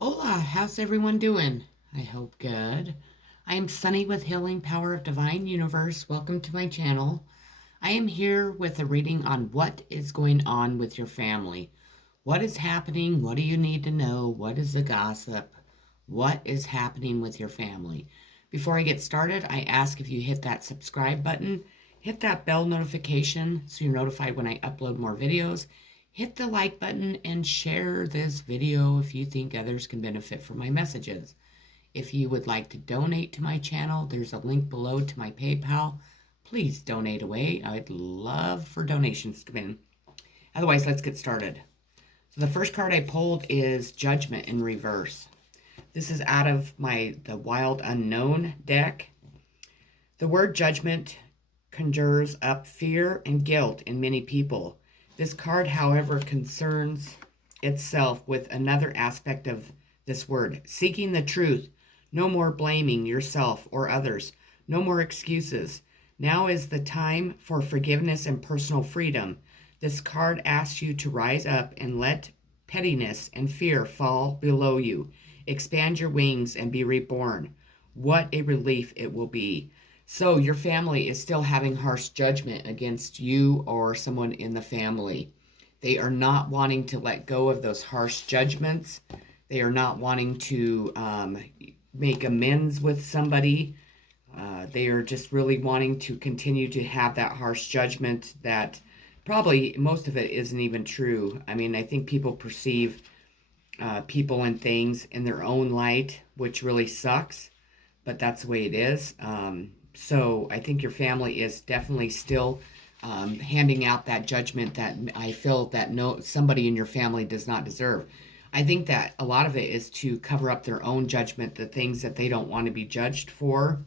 Hola, how's everyone doing? I hope good. I am Sunny with Healing Power of Divine Universe. Welcome to my channel. I am here with a reading on what is going on with your family. What is happening? What do you need to know? What is the gossip? What is happening with your family? Before I get started, I ask if you hit that subscribe button, hit that bell notification so you're notified when I upload more videos. Hit the like button and share this video if you think others can benefit from my messages. If you would like to donate to my channel, there's a link below to my PayPal. Please donate away. I'd love for donations to come in. Otherwise, let's get started. So the first card I pulled is Judgment in reverse. This is out of the Wild Unknown deck. The word judgment conjures up fear and guilt in many people. This card, however, concerns itself with another aspect of this word, seeking the truth. No more blaming yourself or others. No more excuses. Now is the time for forgiveness and personal freedom. This card asks you to rise up and let pettiness and fear fall below you. Expand your wings and be reborn. What a relief it will be. So your family is still having harsh judgment against you or someone in the family. They are not wanting to let go of those harsh judgments. They are not wanting to make amends with somebody. They are just really wanting to continue to have that harsh judgment that probably most of it isn't even true. I mean, I think people perceive people and things in their own light, which really sucks, but that's the way it is. So I think your family is definitely still handing out that judgment that I feel that somebody in your family does not deserve. I think that a lot of it is to cover up their own judgment, the things that they don't want to be judged for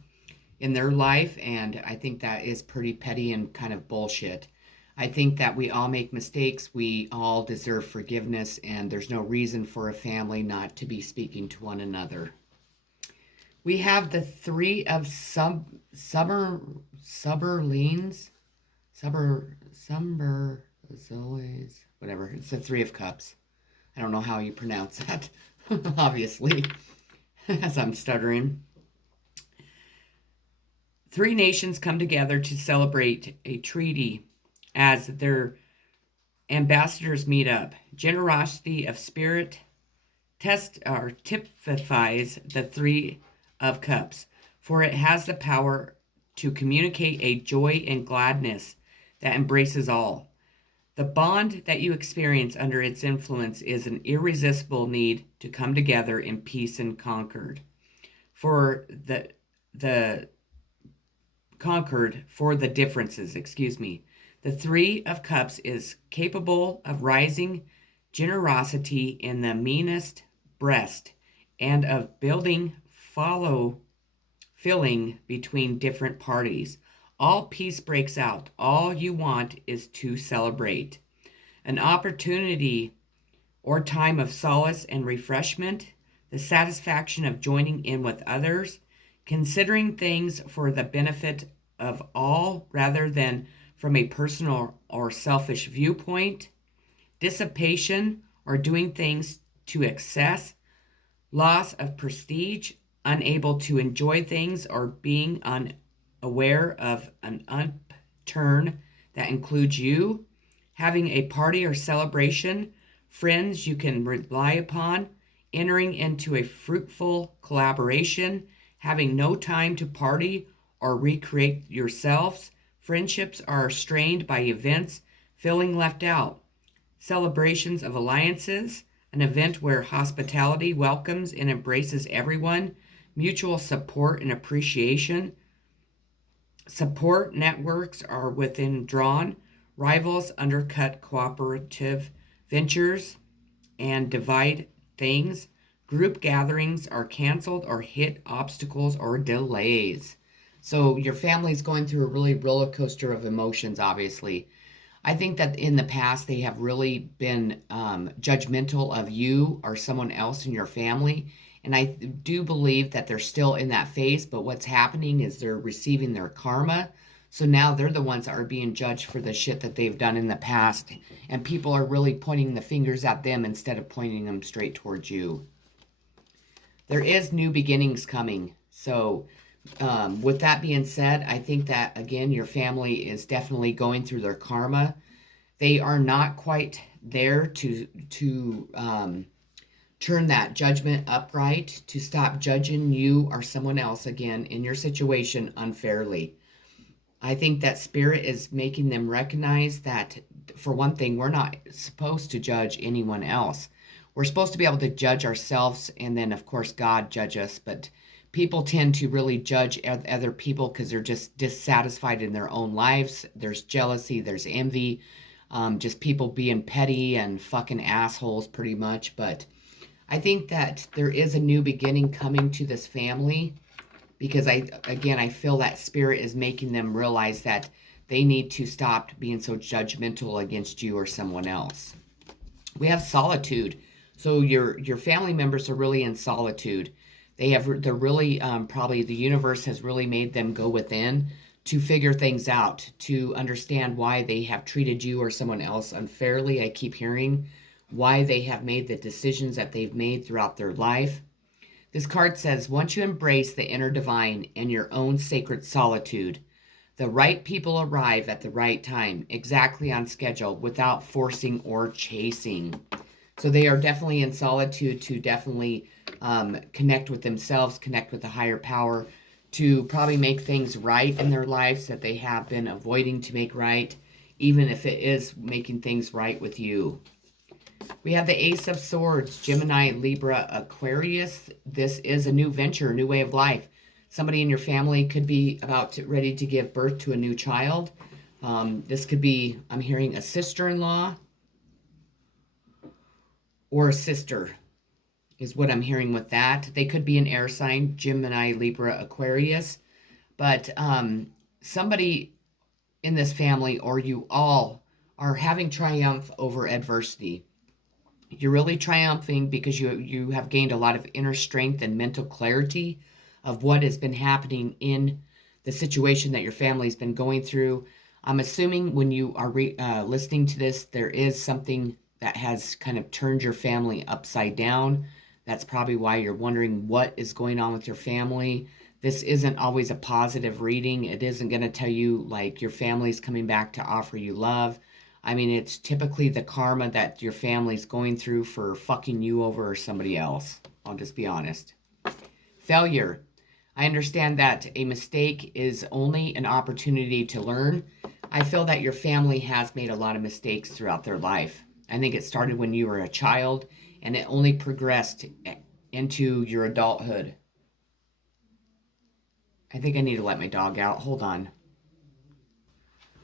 in their life, and I think that is pretty petty and kind of bullshit. I think that we all make mistakes. We all deserve forgiveness, and there's no reason for a family not to be speaking to one another. We have the three of suberlines, zoes, whatever. It's the three of cups. I don't know how you pronounce that, obviously, as I'm stuttering. Three nations come together to celebrate a treaty as their ambassadors meet up. Generosity of spirit typifies the three of cups, for it has the power to communicate a joy and gladness that embraces all. The bond that you experience under its influence is an irresistible need to come together in peace and for the conquered for the differences, excuse me. The three of cups is capable of rising generosity in the meanest breast and of building filling between different parties. All peace breaks out. All you want is to celebrate. An opportunity or time of solace and refreshment, the satisfaction of joining in with others, considering things for the benefit of all rather than from a personal or selfish viewpoint, dissipation or doing things to excess, loss of prestige, unable to enjoy things or being unaware of an upturn that includes you, having a party or celebration, friends you can rely upon, entering into a fruitful collaboration, having no time to party or recreate yourselves. Friendships are strained by events, feeling left out. Celebrations of alliances, an event where hospitality welcomes and embraces everyone, mutual support and appreciation. Support networks are within drawn, rivals undercut cooperative ventures and divide things. Group gatherings are canceled or hit obstacles or delays. So your family's going through a really roller coaster of emotions, obviously. I think that in the past they have really been judgmental of you or someone else in your family. And I do believe that they're still in that phase, but what's happening is they're receiving their karma. So now they're the ones that are being judged for the shit that they've done in the past. And people are really pointing the fingers at them instead of pointing them straight towards you. there is new beginnings coming. So, with that being said, I think that, again, your family is definitely going through their karma. They are not quite there to turn that judgment upright, to stop judging you or someone else again in your situation unfairly. I think that spirit is making them recognize that, for one thing, we're not supposed to judge anyone else. We're supposed to be able to judge ourselves, and then, of course, God judge us. But people tend to really judge other people because they're just dissatisfied in their own lives. There's jealousy, there's envy, just people being petty and fucking assholes, pretty much. But I think that there is a new beginning coming to this family, because I feel that spirit is making them realize that they need to stop being so judgmental against you or someone else. We have solitude. So your family members are really in solitude. They're really, probably the universe has really made them go within to figure things out, to understand why they have treated you or someone else unfairly. I keep hearing why they have made the decisions that they've made throughout their life. This card says, once you embrace the inner divine and your own sacred solitude, the right people arrive at the right time, exactly on schedule, without forcing or chasing. So they are definitely in solitude to definitely connect with themselves, connect with the higher power, to probably make things right in their lives that they have been avoiding to make right, even if it is making things right with you. We have the Ace of Swords, Gemini, Libra, Aquarius. This is a new venture, a new way of life. Somebody in your family could be ready to give birth to a new child. This could be, I'm hearing, a sister-in-law or a sister is what I'm hearing with that. They could be an air sign, Gemini, Libra, Aquarius. But somebody in this family, or you all, are having triumph over adversity. You're really triumphing because you have gained a lot of inner strength and mental clarity of what has been happening in the situation that your family's been going through. I'm assuming when you are listening to this, there is something that has kind of turned your family upside down. That's probably why you're wondering what is going on with your family. This isn't always a positive reading. It isn't going to tell you like your family's coming back to offer you love. I mean, it's typically the karma that your family's going through for fucking you over or somebody else. I'll just be honest. Failure. I understand that a mistake is only an opportunity to learn. I feel that your family has made a lot of mistakes throughout their life. I think it started when you were a child, and it only progressed into your adulthood. I think I need to let my dog out. Hold on.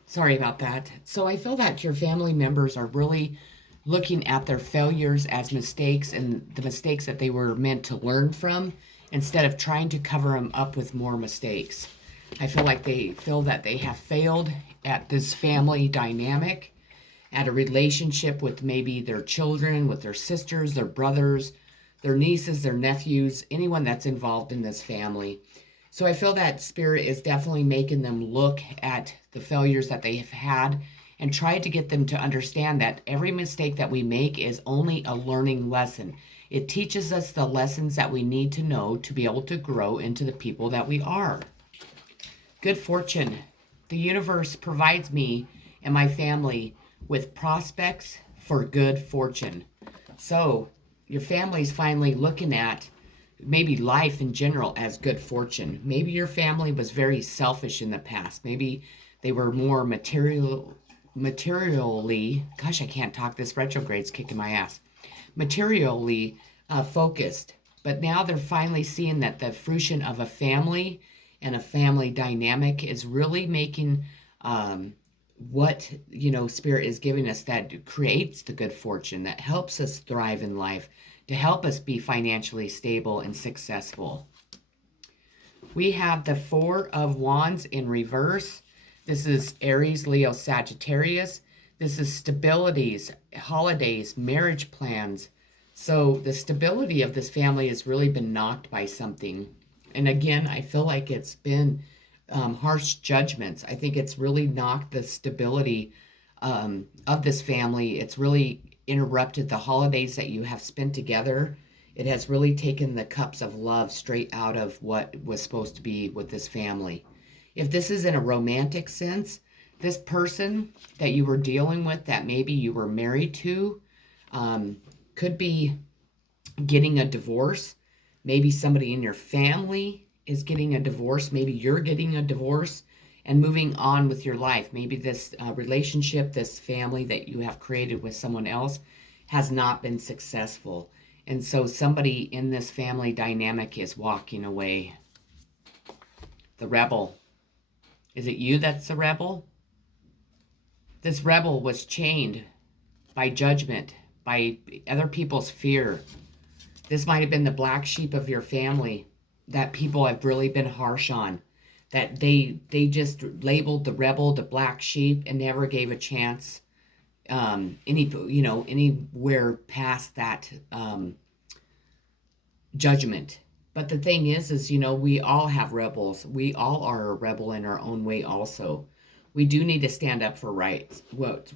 Sorry about that. So I feel that your family members are really looking at their failures as mistakes and the mistakes that they were meant to learn from, instead of trying to cover them up with more mistakes. I feel like they feel that they have failed at this family dynamic, at a relationship with maybe their children, with their sisters, their brothers, their nieces, their nephews, anyone that's involved in this family. So I feel that spirit is definitely making them look at the failures that they have had and try to get them to understand that every mistake that we make is only a learning lesson. It teaches us the lessons that we need to know to be able to grow into the people that we are. Good fortune. The universe provides me and my family with prospects for good fortune. So your family's finally looking at maybe life in general as good fortune. Maybe your family was very selfish in the past. Maybe they were more materially, gosh, I can't talk, this retrograde's kicking my ass, materially focused. But now they're finally seeing that the fruition of a family and a family dynamic is really making what, spirit is giving us, that creates the good fortune, that helps us thrive in life, to help us be financially stable and successful. We have the Four of Wands in reverse. This is Aries, Leo, Sagittarius. This is stabilities, holidays, marriage plans. So the stability of this family has really been knocked by something. And again, I feel like it's been harsh judgments. I think it's really knocked the stability of this family. It's really interrupted the holidays that you have spent together. It has really taken the cups of love straight out of what was supposed to be with this family. If this is in a romantic sense, this person that you were dealing with, that maybe you were married to, could be getting a divorce. Maybe somebody in your family is getting a divorce. Maybe you're getting a divorce and moving on with your life. Maybe this relationship, this family that you have created with someone else has not been successful. And so somebody in this family dynamic is walking away. The rebel. Is it you that's the rebel? This rebel was chained by judgment, by other people's fear. This might have been the black sheep of your family that people have really been harsh on. That they just labeled the rebel the black sheep and never gave a chance anywhere past that judgment. But the thing is we all have rebels. We all are a rebel in our own way also. We do need to stand up for rights. What's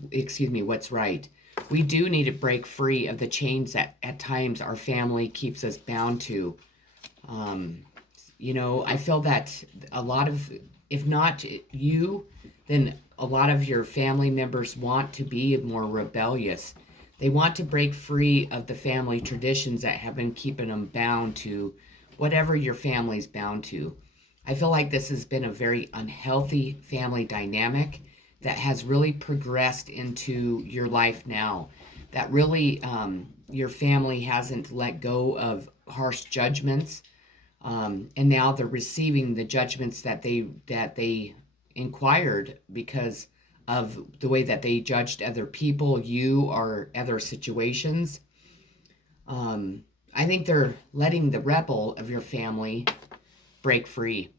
right. We do need to break free of the chains that at times our family keeps us bound to. I feel that a lot of, if not you, then a lot of your family members want to be more rebellious. They want to break free of the family traditions that have been keeping them bound to whatever your family's bound to. I feel like this has been a very unhealthy family dynamic that has really progressed into your life now. That really your family hasn't let go of harsh judgments, and now they're receiving the judgments that they inquired because of the way that they judged other people, you, or other situations. I think they're letting the rebel of your family break free.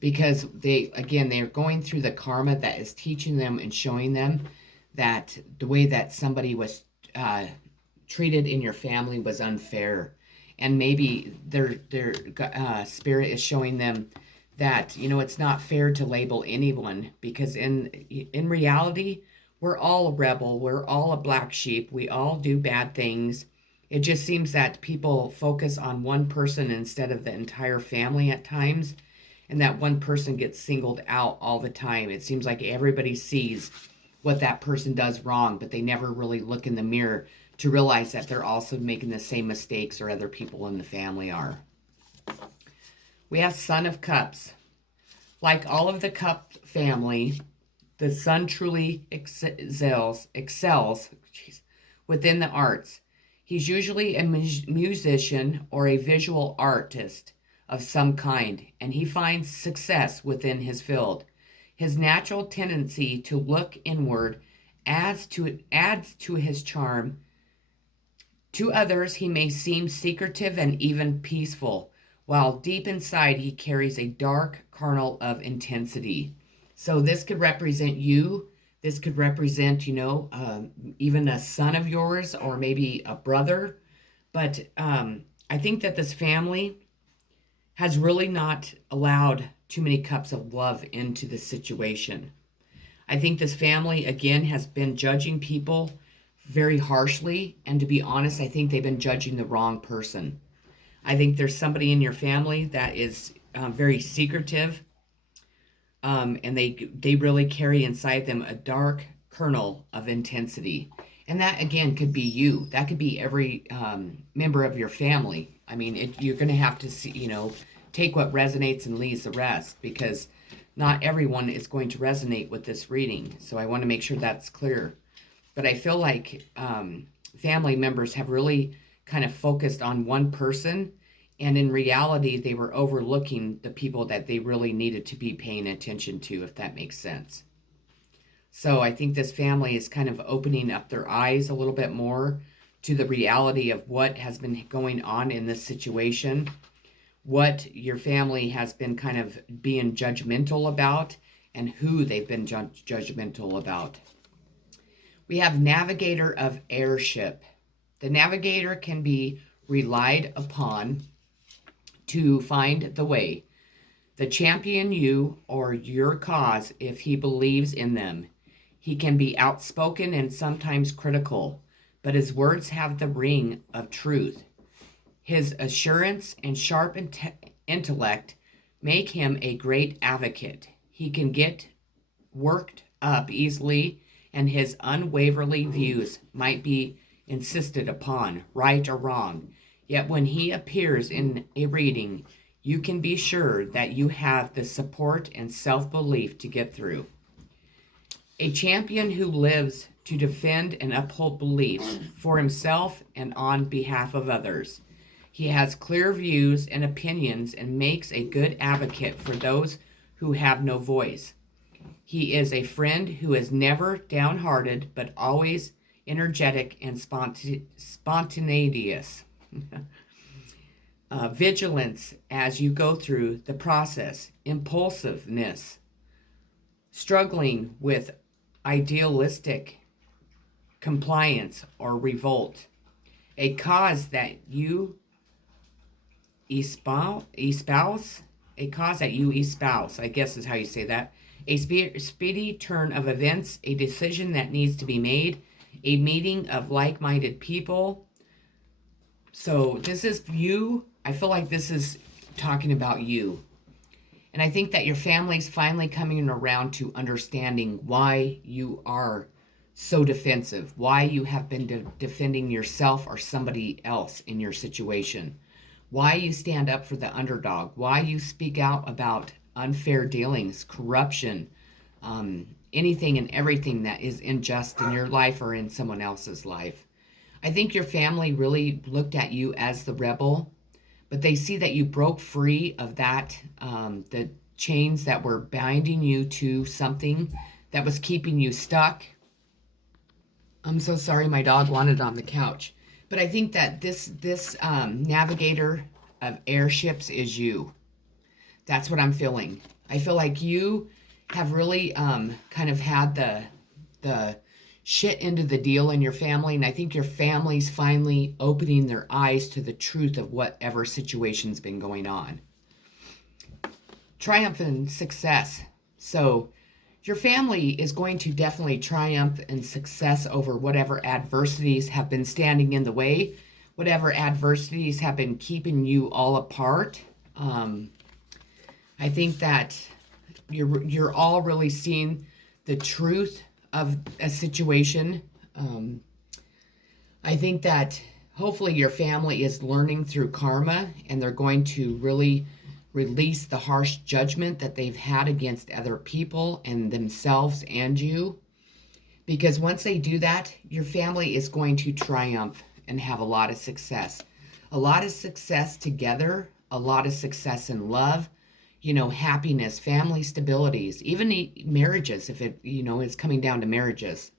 Because they're going through the karma that is teaching them and showing them that the way that somebody was treated in your family was unfair. And maybe their spirit is showing them that, it's not fair to label anyone, because in reality, we're all a rebel. We're all a black sheep. We all do bad things. It just seems that people focus on one person instead of the entire family at times. And that one person gets singled out all the time. It seems like everybody sees what that person does wrong, but they never really look in the mirror to realize that they're also making the same mistakes or other people in the family are. We have Son of Cups. Like all of the Cup family, the Son truly excels within the arts. He's usually a musician or a visual artist of some kind, and he finds success within his field. His natural tendency to look inward adds to his charm. To others, he may seem secretive and even peaceful, while deep inside he carries a dark kernel of intensity. So this could represent you. This could represent, even a son of yours or maybe a brother. But I think that this family has really not allowed too many cups of love into the situation. I think this family, again, has been judging people very harshly. And to be honest, I think they've been judging the wrong person. I think there's somebody in your family that is very secretive. And they really carry inside them a dark kernel of intensity. And that, again, could be you. That could be every member of your family. I mean, you're going to have to see, take what resonates and leaves the rest, because not everyone is going to resonate with this reading. So I want to make sure that's clear. But I feel like family members have really kind of focused on one person, and in reality, they were overlooking the people that they really needed to be paying attention to, if that makes sense. So I think this family is kind of opening up their eyes a little bit more to the reality of what has been going on in this situation, what your family has been kind of being judgmental about, and who they've been judgmental about. We have Navigator of Airship. The navigator can be relied upon to find the way, the champion you or your cause if he believes in them. He can be outspoken and sometimes critical, but his words have the ring of truth. His assurance and sharp intellect make him a great advocate. He can get worked up easily, and his unwaverly views might be insisted upon, right or wrong. Yet when he appears in a reading, you can be sure that you have the support and self belief to get through. A champion who lives to defend and uphold beliefs for himself and on behalf of others. He has clear views and opinions and makes a good advocate for those who have no voice. He is a friend who is never downhearted, but always energetic and spontaneous. Vigilance as you go through the process, impulsiveness, struggling with idealistic compliance or revolt, a cause that you espouse, I guess is how you say that, a speedy turn of events, a decision that needs to be made, a meeting of like-minded people. So this is you. I feel like this is talking about you. And I think that your family's finally coming around to understanding why you are so defensive, why you have been defending yourself or somebody else in your situation, why you stand up for the underdog, why you speak out about unfair dealings, corruption, anything and everything that is unjust in your life or in someone else's life. I think your family really looked at you as the rebel, but they see that you broke free of that, the chains that were binding you to something that was keeping you stuck. I'm so sorry, my dog wanted on the couch. But I think that this navigator of airships is you. That's what I'm feeling. I feel like you have really kind of had the shit into the deal in your family, and I think your family's finally opening their eyes to the truth of whatever situation's been going on. Triumph and success. So your family is going to definitely triumph and success over whatever adversities have been standing in the way, whatever adversities have been keeping you all apart. I think that you're all really seeing the truth of a situation. I think that hopefully your family is learning through karma, and they're going to really release the harsh judgment that they've had against other people and themselves and you. Because once they do that, your family is going to triumph and have a lot of success. A lot of success together, a lot of success in love, happiness, family stabilities, even marriages, if it, is coming down to marriages.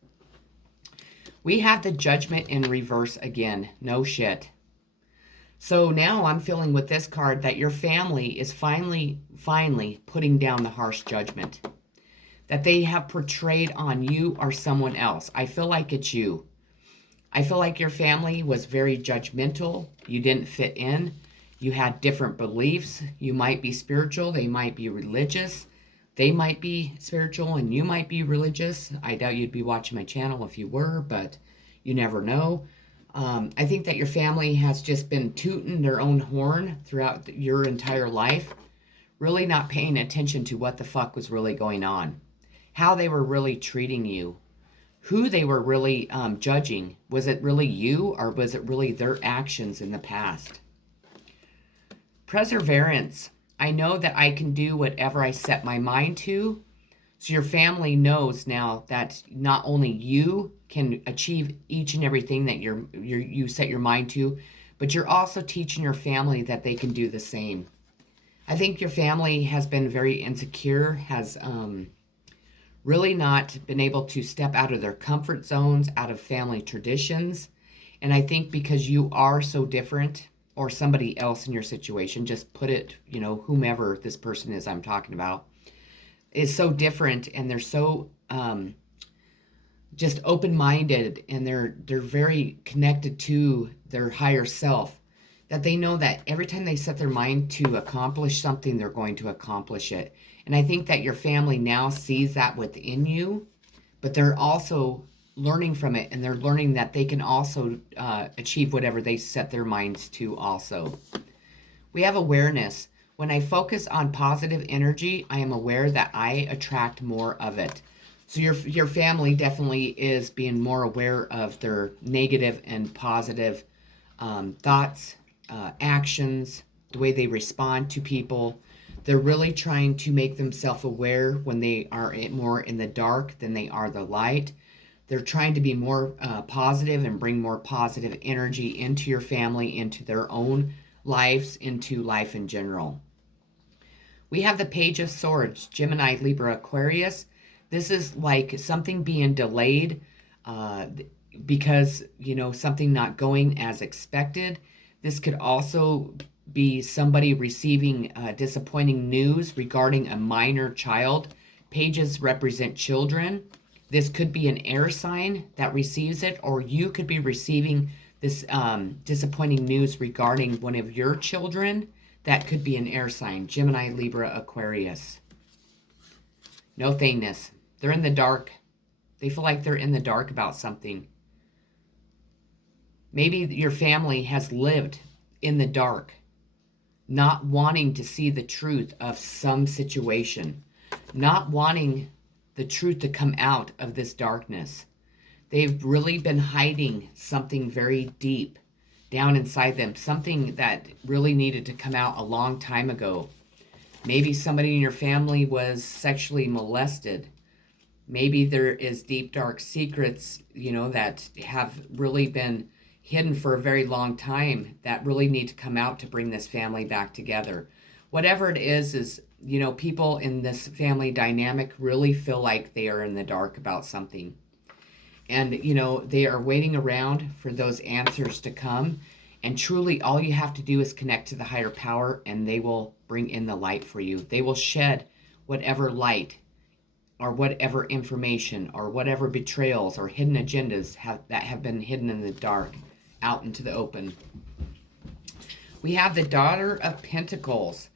We have the judgment in reverse again. No shit. So now I'm feeling with this card that your family is finally putting down the harsh judgment that they have portrayed on you or someone else. I feel like it's you. I feel like your family was very judgmental. You didn't fit in. You had different beliefs. You might be spiritual. They might be religious. They might be spiritual and you might be religious. I doubt you'd be watching my channel if you were, but you never know. I think that your family has just been tooting their own horn throughout your entire life, really not paying attention to what the fuck was really going on, how they were really treating you, who they were really judging. Was it really you, or was it really their actions in the past? Perseverance. I know that I can do whatever I set my mind to. So your family knows now that not only you can achieve each and everything that you set your mind to, but you're also teaching your family that they can do the same. I think your family has been very insecure, has really not been able to step out of their comfort zones, out of family traditions. And I think because you are so different, or somebody else in your situation, just put it, whomever this person is I'm talking about, is so different, and they're so just open-minded, and they're very connected to their higher self, that they know that every time they set their mind to accomplish something, they're going to accomplish it. And I think that your family now sees that within you, but they're also learning from it, and they're learning that they can also achieve whatever they set their minds to also. We have awareness. When I focus on positive energy, I am aware that I attract more of it. So your family definitely is being more aware of their negative and positive thoughts, actions, the way they respond to people. They're really trying to make themselves aware when they are more in the dark than they are the light. They're trying to be more positive and bring more positive energy into your family, into their own lives, into life in general. We have the Page of Swords, Gemini, Libra, Aquarius. This is like something being delayed because, something not going as expected. This could also be somebody receiving disappointing news regarding a minor child. Pages represent children. This could be an air sign that receives it, or you could be receiving this disappointing news regarding one of your children. That could be an air sign. Gemini, Libra, Aquarius. No thingness. They're in the dark. They feel like they're in the dark about something. Maybe your family has lived in the dark, not wanting to see the truth of some situation, not wanting the truth to come out of this darkness. They've really been hiding something very deep down inside them, something that really needed to come out a long time ago. Maybe somebody in your family was sexually molested. Maybe there is deep, dark secrets, that have really been hidden for a very long time that really need to come out to bring this family back together. Whatever it is, people in this family dynamic really feel like they are in the dark about something. And, they are waiting around for those answers to come. And truly, all you have to do is connect to the higher power, and they will bring in the light for you. They will shed whatever light or whatever information or whatever betrayals or hidden agendas that have been hidden in the dark out into the open. We have the Daughter of Pentacles.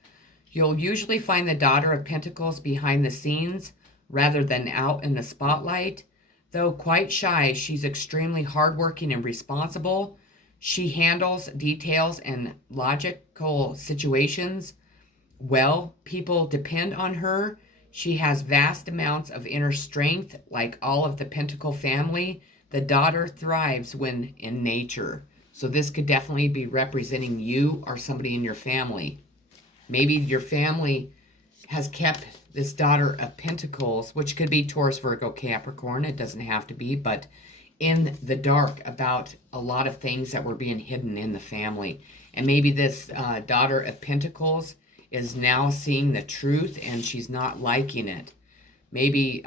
You'll usually find the Daughter of Pentacles behind the scenes rather than out in the spotlight. Though quite shy, she's extremely hardworking and responsible. She handles details and logical situations well. People depend on her. She has vast amounts of inner strength, like all of the Pentacle family. The daughter thrives when in nature. So this could definitely be representing you or somebody in your family. Maybe your family has kept this Daughter of Pentacles, which could be Taurus, Virgo, Capricorn. It doesn't have to be, but in the dark about a lot of things that were being hidden in the family. And maybe this Daughter of Pentacles is now seeing the truth and she's not liking it. Maybe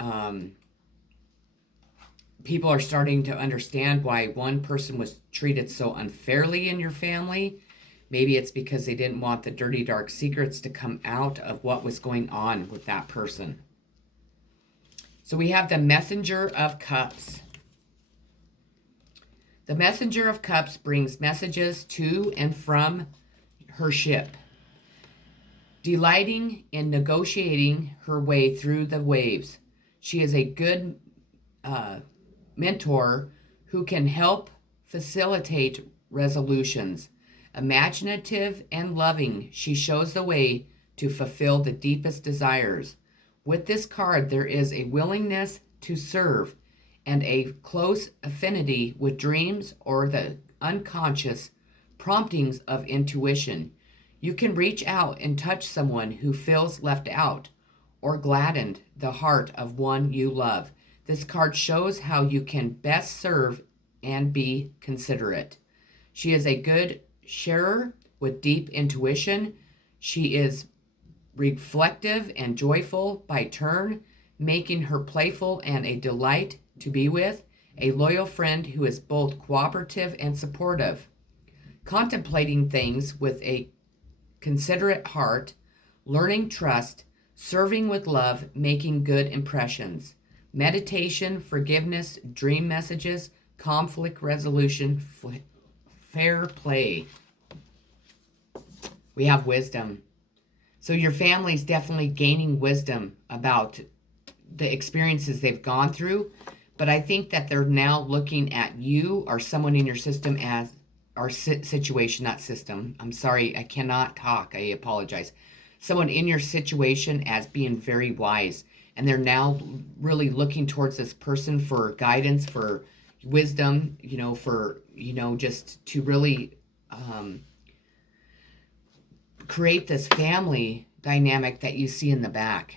people are starting to understand why one person was treated so unfairly in your family. Maybe it's because they didn't want the dirty, dark secrets to come out of what was going on with that person. So we have the Messenger of Cups. The Messenger of Cups brings messages to and from her ship, delighting in negotiating her way through the waves. She is a good mentor who can help facilitate resolutions. Imaginative and loving, she shows the way to fulfill the deepest desires. With this card, there is a willingness to serve and a close affinity with dreams or the unconscious promptings of intuition. You can reach out and touch someone who feels left out or gladdened the heart of one you love. This card shows how you can best serve and be considerate. She is a good sharer with deep intuition. She is reflective and joyful by turn, making her playful and a delight to be with. A loyal friend who is both cooperative and supportive. Contemplating things with a considerate heart, learning trust, serving with love, making good impressions. Meditation, forgiveness, dream messages, conflict resolution, fair play. We have wisdom. So your family's definitely gaining wisdom about the experiences they've gone through, But I think that they're now looking at you or someone in your system as, or situation, not system. I'm sorry, I cannot talk. I apologize. Someone in your situation as being very wise. And they're now really looking towards this person for guidance, for wisdom, for, just to really create this family dynamic that you see in the back.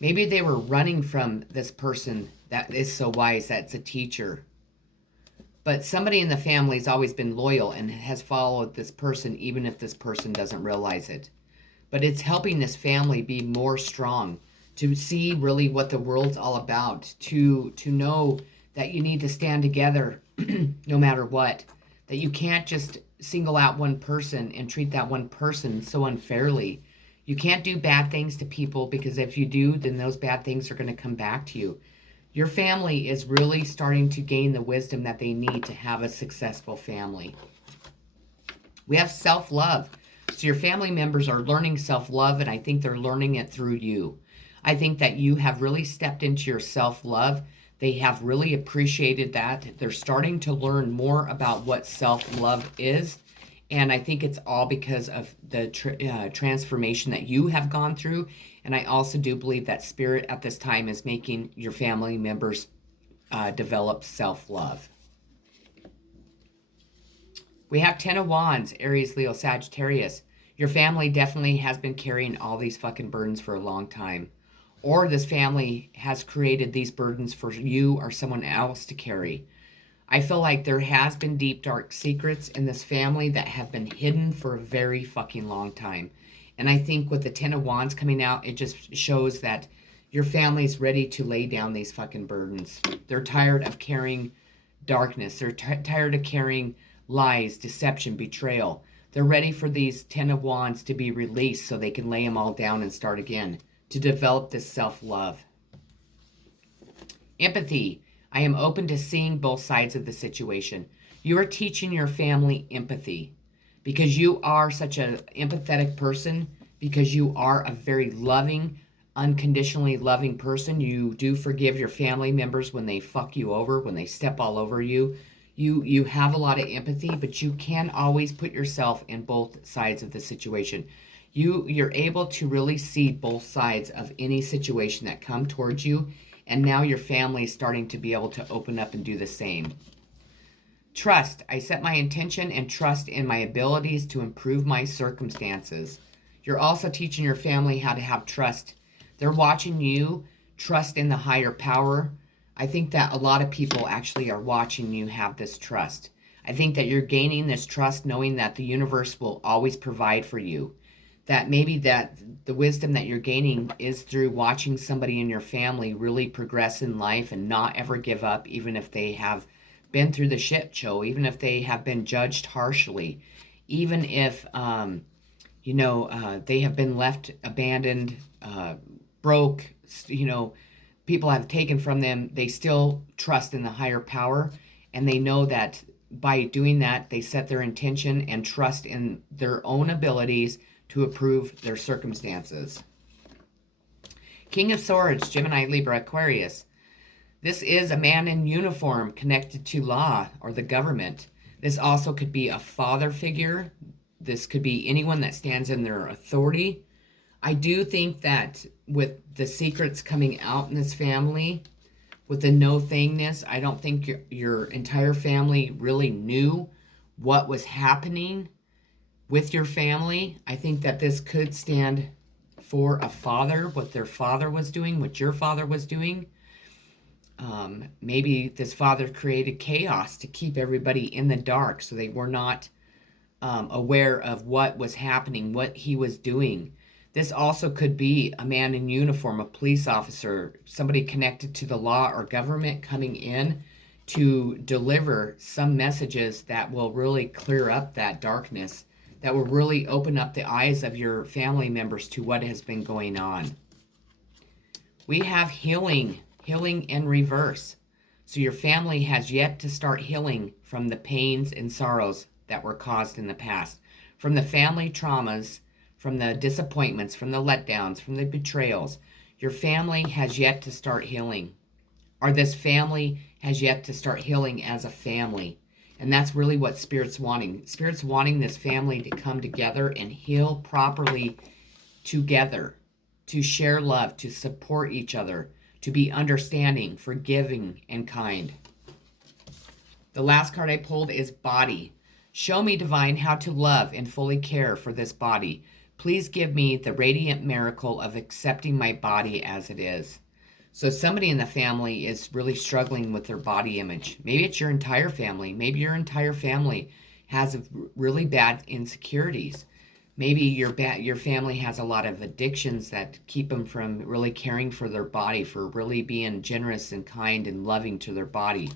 Maybe they were running from this person that is so wise, that's a teacher. But somebody in the family has always been loyal and has followed this person, even if this person doesn't realize it. But it's helping this family be more strong, to see really what the world's all about, to know that you need to stand together no matter what, that you can't just single out one person and treat that one person so unfairly. You can't do bad things to people, because if you do, then those bad things are going to come back to you. Your family is really starting to gain the wisdom that they need to have a successful family. We have self-love. So your family members are learning self-love, and I think they're learning it through you. I think that you have really stepped into your self-love. They have really appreciated that. They're starting to learn more about what self-love is. And I think it's all because of the transformation that you have gone through. And I also do believe that Spirit at this time is making your family members develop self-love. We have Ten of Wands, Aries, Leo, Sagittarius. Your family definitely has been carrying all these fucking burdens for a long time. Or this family has created these burdens for you or someone else to carry. I feel like there has been deep, dark secrets in this family that have been hidden for a very fucking long time. And I think with the Ten of Wands coming out, it just shows that your family's ready to lay down these fucking burdens. They're tired of carrying darkness. They're tired of carrying lies, deception, betrayal. They're ready for these Ten of Wands to be released so they can lay them all down and start again, to develop this self-love. Empathy. I am open to seeing both sides of the situation. You are teaching your family empathy because you are such an empathetic person, because you are a very loving, unconditionally loving person. You do forgive your family members when they fuck you over, when they step all over you. You have a lot of empathy, but you can always put yourself in both sides of the situation. You're able to really see both sides of any situation that come towards you. And now your family is starting to be able to open up and do the same. Trust. I set my intention and trust in my abilities to improve my circumstances. You're also teaching your family how to have trust. They're watching you trust in the higher power. I think that a lot of people actually are watching you have this trust. I think that you're gaining this trust knowing that the universe will always provide for you. That maybe that the wisdom that you're gaining is through watching somebody in your family really progress in life and not ever give up, even if they have been through the shit show, even if they have been judged harshly, even if, they have been left abandoned, broke, people have taken from them. They still trust in the higher power, and they know that by doing that, they set their intention and trust in their own abilities to improve their circumstances. King of Swords, Gemini, Libra, Aquarius. This is a man in uniform connected to law or the government. This also could be a father figure. This could be anyone that stands in their authority. I do think that with the secrets coming out in this family, with the no-thingness, I don't think your entire family really knew what was happening with your family. I think that this could stand for a father, what their father was doing, what your father was doing. Maybe this father created chaos to keep everybody in the dark so they were not aware of what was happening, what he was doing. This also could be a man in uniform, a police officer, somebody connected to the law or government coming in to deliver some messages that will really clear up that darkness, that will really open up the eyes of your family members to what has been going on. We have healing in reverse. So your family has yet to start healing from the pains and sorrows that were caused in the past, from the family traumas, from the disappointments, from the letdowns, from the betrayals. Your family has yet to start healing. or this family has yet to start healing as a family. And that's really what Spirit's wanting. Spirit's wanting this family to come together and heal properly together, to share love, to support each other, to be understanding, forgiving, and kind. The last card I pulled is Body. Show me, Divine, how to love and fully care for this body. Please give me the radiant miracle of accepting my body as it is. So somebody in the family is really struggling with their body image. Maybe it's your entire family. Maybe your entire family has really bad insecurities. Maybe your family has a lot of addictions that keep them from really caring for their body, for really being generous and kind and loving to their body.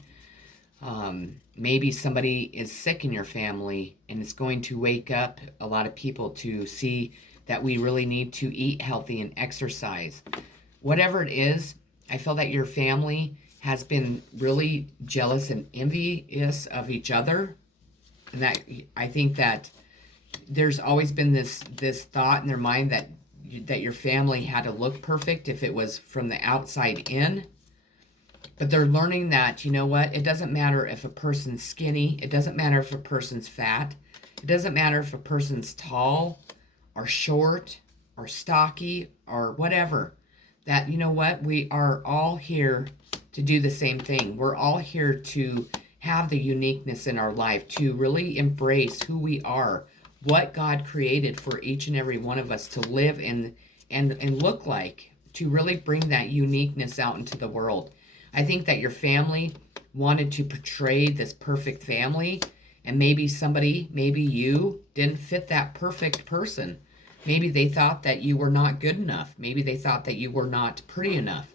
Maybe somebody is sick in your family, and it's going to wake up a lot of people to see that we really need to eat healthy and exercise. Whatever it is, I feel that your family has been really jealous and envious of each other. And that I think that there's always been this thought in their mind that your family had to look perfect if it was from the outside in. But they're learning that, you know what, it doesn't matter if a person's skinny, it doesn't matter if a person's fat, it doesn't matter if a person's tall or short or stocky or whatever. That, you know what, we are all here to do the same thing. We're all here to have the uniqueness in our life, to really embrace who we are, what God created for each and every one of us to live and look like, to really bring that uniqueness out into the world. I think that your family wanted to portray this perfect family, and maybe you didn't fit that perfect person. Maybe they thought that you were not good enough. Maybe they thought that you were not pretty enough,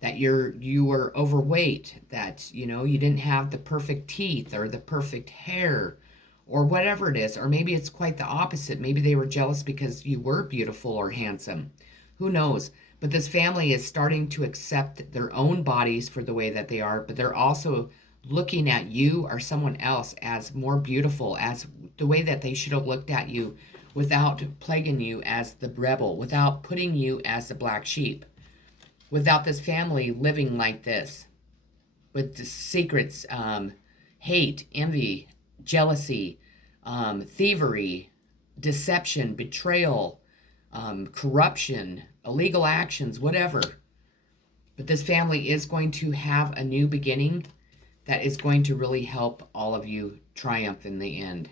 that you were overweight, that, you know, you didn't have the perfect teeth or the perfect hair or whatever it is. Or maybe it's quite the opposite. Maybe they were jealous because you were beautiful or handsome. Who knows? But this family is starting to accept their own bodies for the way that they are, but they're also looking at you or someone else as more beautiful, as the way that they should have looked at you, without plaguing you as the rebel, without putting you as the black sheep, without this family living like this, with the secrets, hate, envy, jealousy, thievery, deception, betrayal, corruption, illegal actions, whatever. But this family is going to have a new beginning that is going to really help all of you triumph in the end.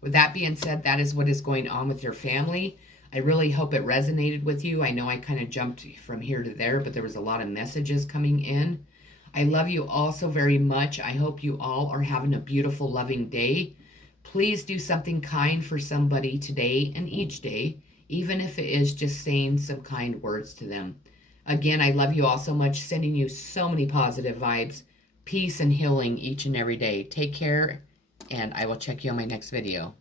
With that being said, that is what is going on with your family. I really hope it resonated with you. I know I kind of jumped from here to there, but there was a lot of messages coming in. I love you all so very much. I hope you all are having a beautiful, loving day. Please do something kind for somebody today and each day, even if it is just saying some kind words to them. Again, I love you all so much, sending you so many positive vibes, peace and healing each and every day. Take care, and I will check you on my next video.